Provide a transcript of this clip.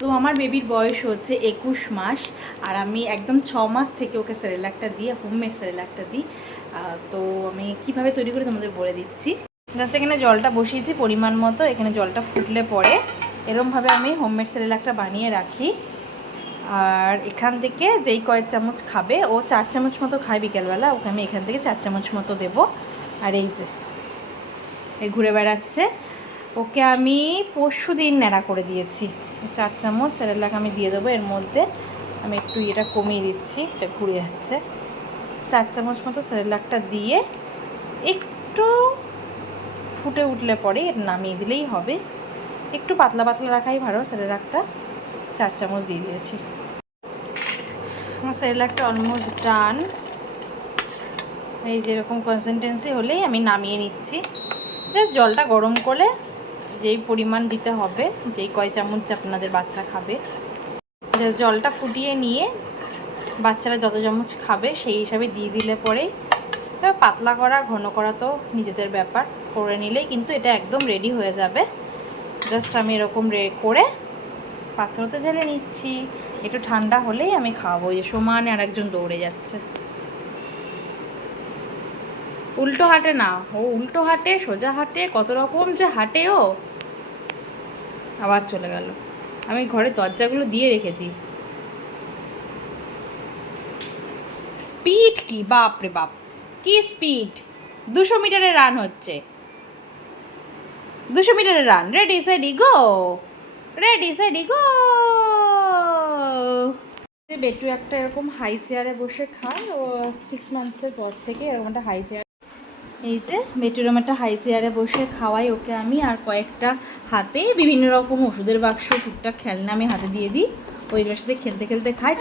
তো আমার বেবির বয়স হচ্ছে 21 মাস, আর আমি একদম 6 মাস থেকে ওকে সেরেলাকটা দিয়ে, হোমমেড সেরেলাকটা দিই। তো আমি কিভাবে তৈরি করে তোমাদের বলে দিচ্ছি। জাস্ট এখানে জলটা বসিয়েছি পরিমাণ মতো, এখানে জলটা ফুটলে পরে এরমভাবে আমি হোমমেড সেরেলাকটা বানিয়ে রাখি। আর এখান থেকে যেই কয়েক চামচ খাবে, ও 4 চামচ মতো খায় বিকেলবেলা, ওকে আমি এখান থেকে 4 চামচ মতো দেবো। আর এই যে ঘুরে বেড়াচ্ছে, ওকে আমি পরশুদিন ন্যাড়া করে দিয়েছি। 4 চামচ সেরেলাক আমি দিয়ে দেবো এর মধ্যে। আমি একটু এটা কমিয়ে দিচ্ছি, এটা ঘুরে যাচ্ছে। 4 চামচ মতো সেরেলাকটা দিয়ে একটু ফুটে উঠলে পরে এটা নামিয়ে দিলেই হবে। একটু পাতলা পাতলা রাখাই ভালো সেরেলাকটা। 4 চামচ দিয়ে দিয়েছি। আমার সেরেলাকটা অলমোস্ট ডান। এই যেরকম কনসিস্টেন্সি হলেই আমি নামিয়ে নিচ্ছি। জাস্ট জলটা গরম করে যেই পরিমাণ দিতে হবে, যেই কয় চামচ আপনাদের বাচ্চা খাবে, জাস্ট জলটা ফুটিয়ে নিয়ে বাচ্চারা যত চামচ খাবে সেই হিসাবে দিয়ে দিলে পরেই, পাতলা করা ঘন করা তো নিজেদের ব্যাপার, করে নিলেই কিন্তু এটা একদম রেডি হয়ে যাবে। জাস্ট আমি এরকম করে পাত্রতে ঢেলে নিচ্ছি। একটু ঠান্ডা হলেই আমি খাওয়াবো। যে সমানে আরেকজন দৌড়ে যাচ্ছে, উল্টো হাঁটে না, ও উল্টো হাঁটে, সোজা হাঁটে, কত রকম যে হাঁটে ও। আবার চলে গেল। আমি ঘরের দরজাগুলো দিয়ে রেখেছি। স্পিড কি, বাপ রে বাপ, কি স্পিড! 200 মিটারের রান হচ্ছে, 200 মিটারের রান। রেডি সেডি গো, রেডি সেডি গো। বেটু একটা এরকম হাই চেয়ারে বসে খায়, ও 6 মান্থসের পর থেকে এরকম একটা হাই চেয়ার। এই যে বেটুরম একটা হাই চেয়ারে বসে খাওয়াই ওকে আমি। আর কয়েকটা হাতে বিভিন্ন রকম ওষুধের বাক্স, টুকটাক খেলনা আমি হাতে দিয়ে দিই, ওইগুলোর সাথে খেলতে খেলতে খাই।